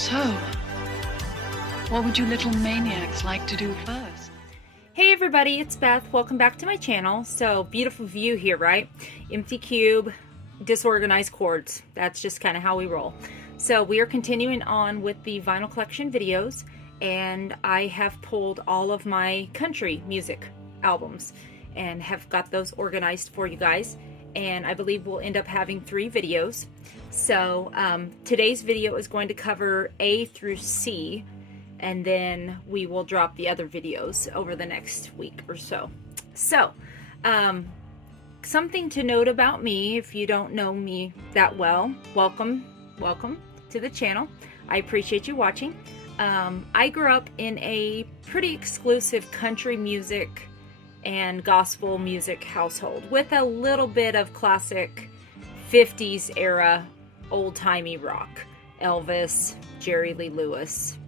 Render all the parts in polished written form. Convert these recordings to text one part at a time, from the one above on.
So, what would you little maniacs like to do first? Hey everybody, it's Beth. Welcome back to my channel. So, beautiful view here, right? Empty cube, disorganized chords. That's just kind of how we roll. So, we are continuing on with the vinyl collection videos, and I have pulled all of my country music albums and have got those organized for you guys. And I believe we'll end up having 3 videos. So, today's video is going to cover A through C, and then we will drop the other videos over the next week or so. So, something to note about me, if you don't know me that well, welcome to the channel. I appreciate you watching. I grew up in a pretty exclusive country music and gospel music household with a little bit of classic 50s era old-timey rock. Elvis, Jerry Lee Lewis,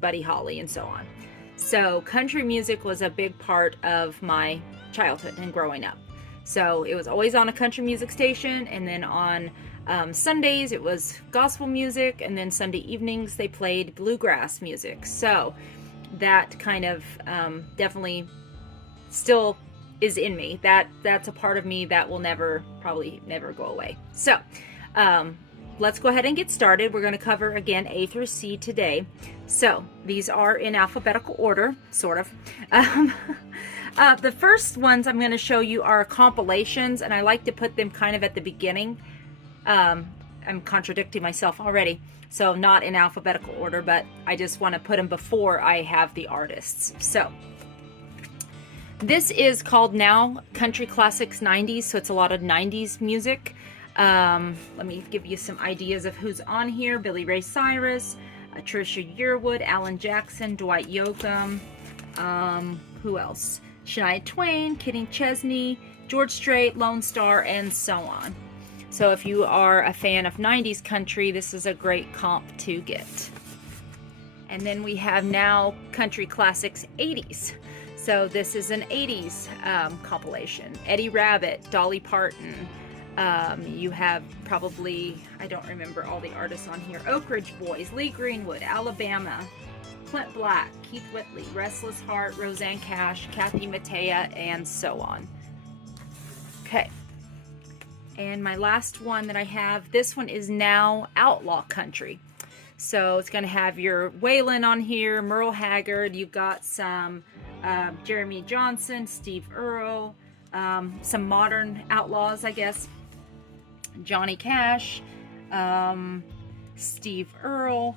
Buddy Holly, and so on. So country music was a big part of my childhood and growing up. So it was always on a country music station, and then on Sundays it was gospel music, and then Sunday evenings they played bluegrass music. So that kind of definitely still is in me. That's a part of me that will probably never go away. So let's go ahead and get started. We're going to cover again A through C today. So these are in alphabetical order, sort of. The first ones I'm going to show you are compilations, and I like to put them kind of at the beginning. I'm contradicting myself already. So not in alphabetical order, but I just want to put them before I have the artists. So this is called Now Country Classics 90s, so it's a lot of 90s music. Let me give you some ideas of who's on here. Billy Ray Cyrus, Trisha Yearwood, Alan Jackson, Dwight Yoakam, who else? Shania Twain, Kenny Chesney, George Strait, Lone Star, and so on. So if you are a fan of 90s country, this is a great comp to get. And then we have Now Country Classics 80s. So this is an 80s compilation. Eddie Rabbitt, Dolly Parton. You have probably, I don't remember all the artists on here. Oak Ridge Boys, Lee Greenwood, Alabama, Clint Black, Keith Whitley, Restless Heart, Rosanne Cash, Kathy Mattea, and so on. Okay. And my last one that I have, this one is Now Outlaw Country. So it's going to have your Waylon on here, Merle Haggard. You've got some Jeremy Johnson, Steve Earle, some modern outlaws, I guess. Johnny Cash, Steve Earle,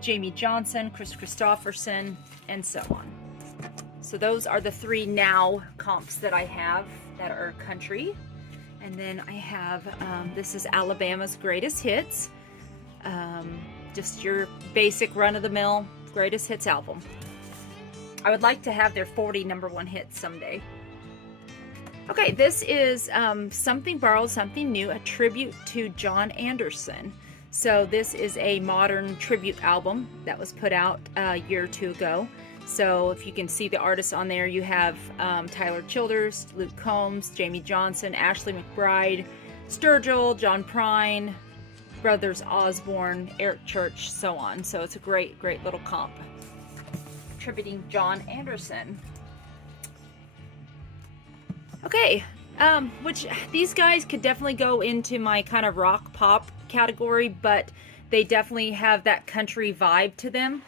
Jamie Johnson, Chris Christopherson, and so on. So those are the 3 Now comps that I have that are country. And then I have, this is Alabama's Greatest Hits. Just your basic run-of-the-mill Greatest Hits album. I would like to have their 40 #1 hits someday. Okay, this is Something Borrowed, Something New, a tribute to John Anderson. So this is a modern tribute album that was put out a year or 2 ago. So if you can see the artists on there, you have Tyler Childers, Luke Combs, Jamie Johnson, Ashley McBryde, Sturgill, John Prine, Brothers Osborne, Eric Church, so on. So it's a great little comp attributing John Anderson. Okay, which these guys could definitely go into my kind of rock pop category, but they definitely have that country vibe to them.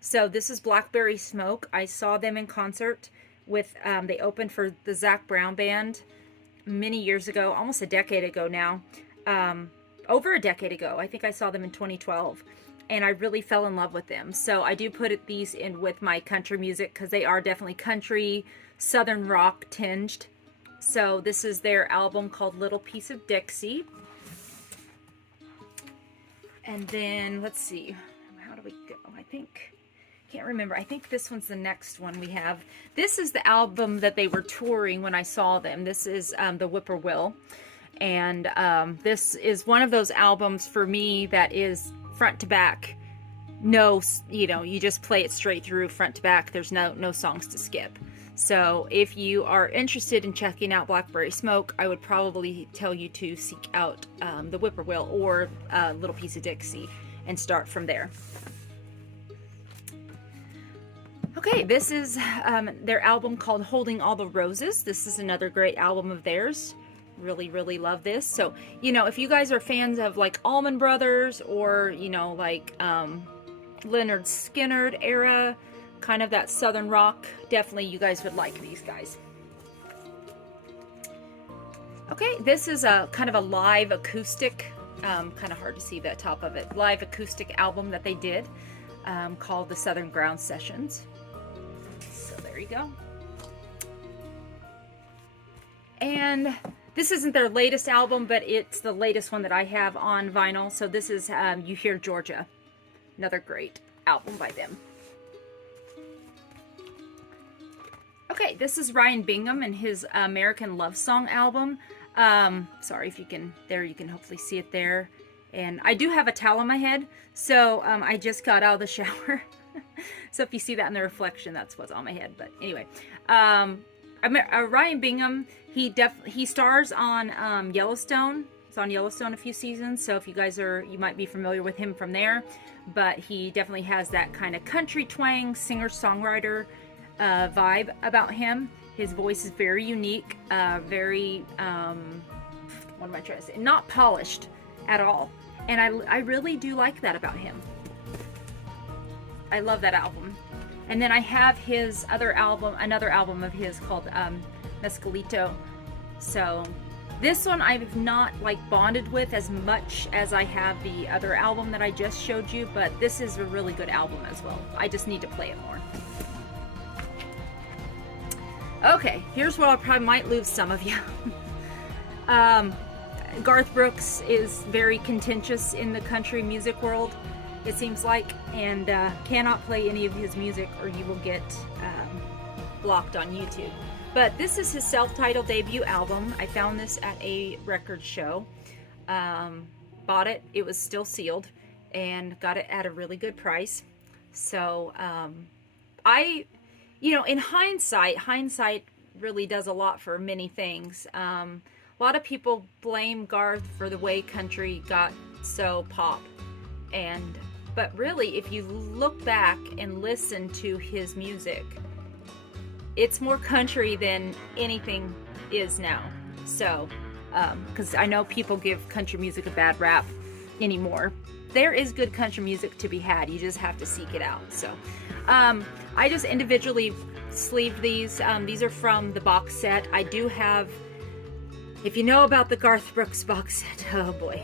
So this is Blackberry Smoke. I saw them in concert with, they opened for the Zac Brown Band many years ago, almost a decade ago now. Over a decade ago. I think I saw them in 2012. And I really fell in love with them. So I do put these in with my country music because they are definitely country, southern rock tinged. So this is their album called Little Piece of Dixie. And then, let's see, how do we go? Can't remember. I think this one's the next one we have. This is the album that they were touring when I saw them. This is the Whippoorwill. And this is one of those albums for me that is front to back. No, you just play it straight through front to back. There's no songs to skip. So if you are interested in checking out Blackberry Smoke, I would probably tell you to seek out the Whippoorwill or Little Piece of Dixie. and start from there. Okay, this is their album called Holding All the Roses. This is another great album of theirs. Really, really love this. So, you know, if you guys are fans of like Allman Brothers or, you know, like Leonard Skinner era, kind of that Southern rock, definitely you guys would like these guys. Okay, this is a kind of a live acoustic, kind of hard to see the top of it, live acoustic album that they did called the Southern Ground Sessions. So there you go. And this isn't their latest album, but it's the latest one that I have on vinyl. So this is You Hear Georgia, another great album by them. Okay, this is Ryan Bingham and his American Love Song album. Sorry if you can, there you can hopefully see it there. And I do have a towel on my head, so I just got out of the shower. So if you see that in the reflection, that's what's on my head. But anyway, Ryan Bingham, he stars on Yellowstone. He's on Yellowstone a few seasons, so if you guys you might be familiar with him from there. But he definitely has that kind of country twang, singer-songwriter vibe about him. His voice is very unique, very, what am I trying to say? Not polished at all. And I really do like that about him. I love that album. And then I have his other album, another album of his called Mescalito. So this one I've not like bonded with as much as I have the other album that I just showed you, but this is a really good album as well. I just need to play it more. Okay, here's where I probably might lose some of you. Garth Brooks is very contentious in the country music world, it seems like, and cannot play any of his music or you will get blocked on YouTube. But this is his self-titled debut album. I found this at a record show. Bought it, it was still sealed, and got it at a really good price. So you know, in hindsight really does a lot for many things. A lot of people blame Garth for the way country got so pop. But really, if you look back and listen to his music, it's more country than anything is now. So, because I know people give country music a bad rap anymore. There is good country music to be had. You just have to seek it out. So, I just individually sleeved these. These are from the box set. I do have, if you know about the Garth Brooks box set, oh boy,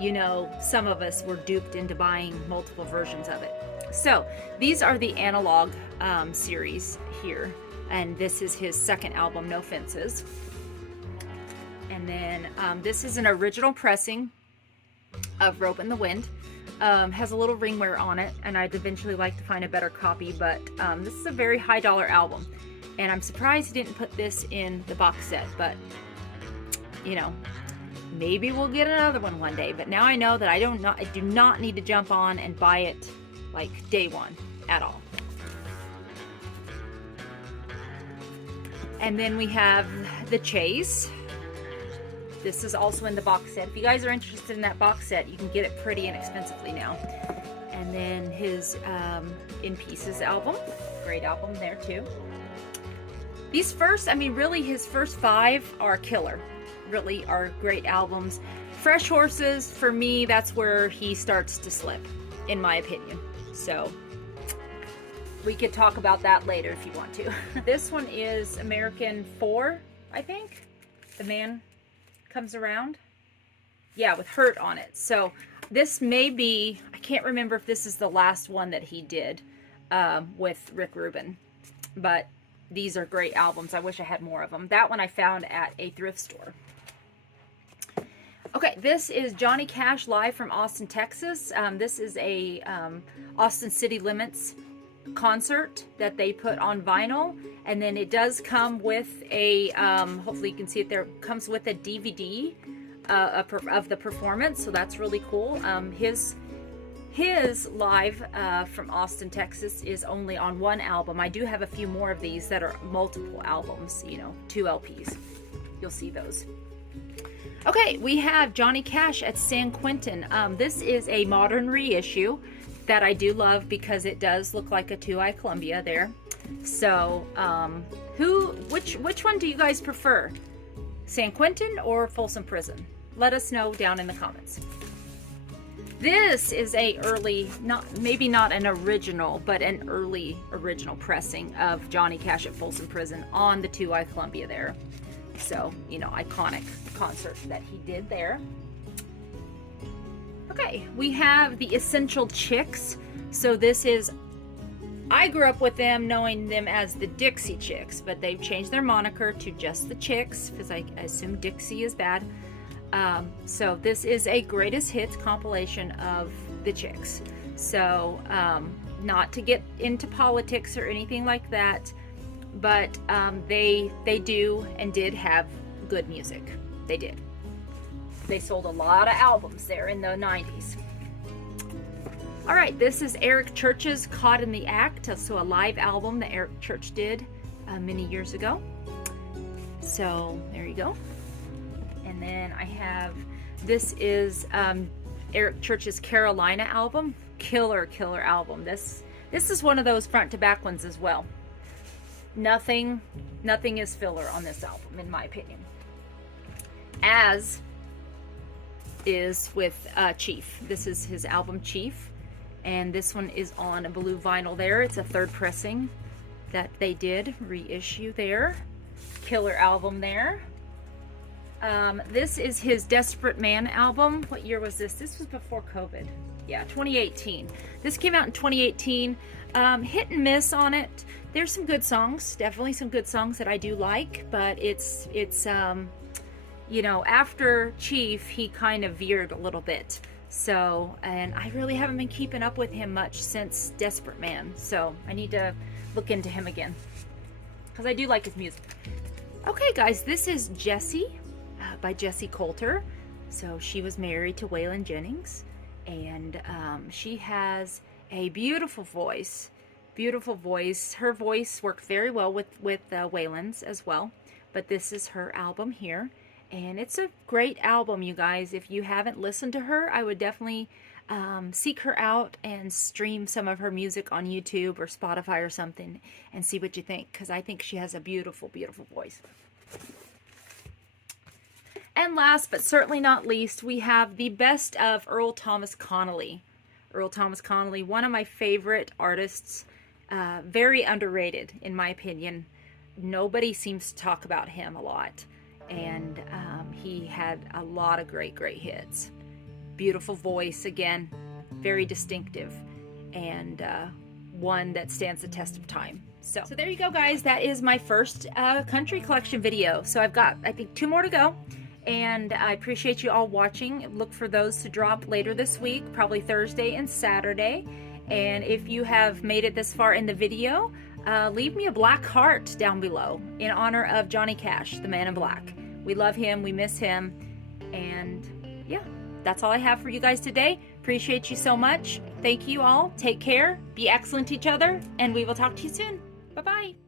you know, some of us were duped into buying multiple versions of it. So these are the analog series here, and this is his second album, No Fences. And then this is an original pressing of Rope in the Wind. Has a little ring wear on it, and I'd eventually like to find a better copy, but this is a very high dollar album, and I'm surprised he didn't put this in the box set, but you know, maybe we'll get another one day. But now I know that I do not need to jump on and buy it like day one at all. And then we have The Chase. This is also in the box set. If you guys are interested in that box set, you can get it pretty inexpensively now. And then his In Pieces album. Great album there too. These first, I mean, really his first 5 are killer. Really are great albums. Fresh Horses, for me, that's where he starts to slip, in my opinion. So we could talk about that later if you want to. This one is American 4, I think. The Man Comes Around. Yeah, with Hurt on it. So this may be, I can't remember if this is the last one that he did with Rick Rubin. But these are great albums. I wish I had more of them. That one I found at a thrift store. Okay, this is Johnny Cash live from Austin, Texas. This is a Austin City Limits concert that they put on vinyl, and then it does come with a hopefully you can see it there, comes with a DVD of the performance, so that's really cool. His live from Austin, Texas is only on one album. I do have a few more of these that are multiple albums, you know, 2 LPs. You'll see those. Okay, we have Johnny Cash at San Quentin. This is a modern reissue that I do love because it does look like a 2i Columbia there. So, which one do you guys prefer? San Quentin or Folsom Prison? Let us know down in the comments. This is a early, maybe not an original, but an early original pressing of Johnny Cash at Folsom Prison on the 2i Columbia there. So, you know, iconic concert that he did there. Okay, we have the Essential Chicks. So this is, I grew up with them knowing them as the Dixie Chicks, but they've changed their moniker to just the Chicks because I assume Dixie is bad. So this is a greatest hits compilation of the Chicks. So not to get into politics or anything like that, but they do and did have good music. They did. They sold a lot of albums there in the 90s. All right, this is Eric Church's Caught in the Act, so a live album that Eric Church did many years ago. So there you go. And then I have, this is Eric Church's Carolina album. Killer album. This is one of those front to back ones as well. Nothing is filler on this album, in my opinion. As is with Chief. This is his album Chief, and this one is on a blue vinyl there. It's a third pressing that they did reissue there. Killer album there. This is his Desperate Man album. What year was this? This was before COVID. Yeah, 2018. This came out in 2018. Hit and miss on it. There's some good songs, definitely some good songs that I do like, but it's you know, after Chief, he kind of veered a little bit. So, and I really haven't been keeping up with him much since Desperate Man. So I need to look into him again because I do like his music. Okay, guys, this is Jessie by Jessie Coulter. So she was married to Waylon Jennings, and she has a beautiful voice. Beautiful voice. Her voice worked very well with Waylon's as well. But this is her album here. And it's a great album, you guys. If you haven't listened to her, I would definitely seek her out and stream some of her music on YouTube or Spotify or something and see what you think, because I think she has a beautiful, beautiful voice. And last but certainly not least, we have the best of Earl Thomas Connolly. Earl Thomas Connolly, one of my favorite artists, very underrated in my opinion. Nobody seems to talk about him a lot. And he had a lot of great hits. Beautiful voice, again, very distinctive, and one that stands the test of time. So there you go, guys. That is my first country collection video. So I've got, I think, 2 more to go, and I appreciate you all watching. Look for those to drop later this week, probably Thursday and Saturday. And if you have made it this far in the video, leave me a black heart down below in honor of Johnny Cash, the Man in Black. We love him, we miss him, and yeah, that's all I have for you guys today. Appreciate you so much. Thank you all. Take care, be excellent to each other, and we will talk to you soon. Bye-bye.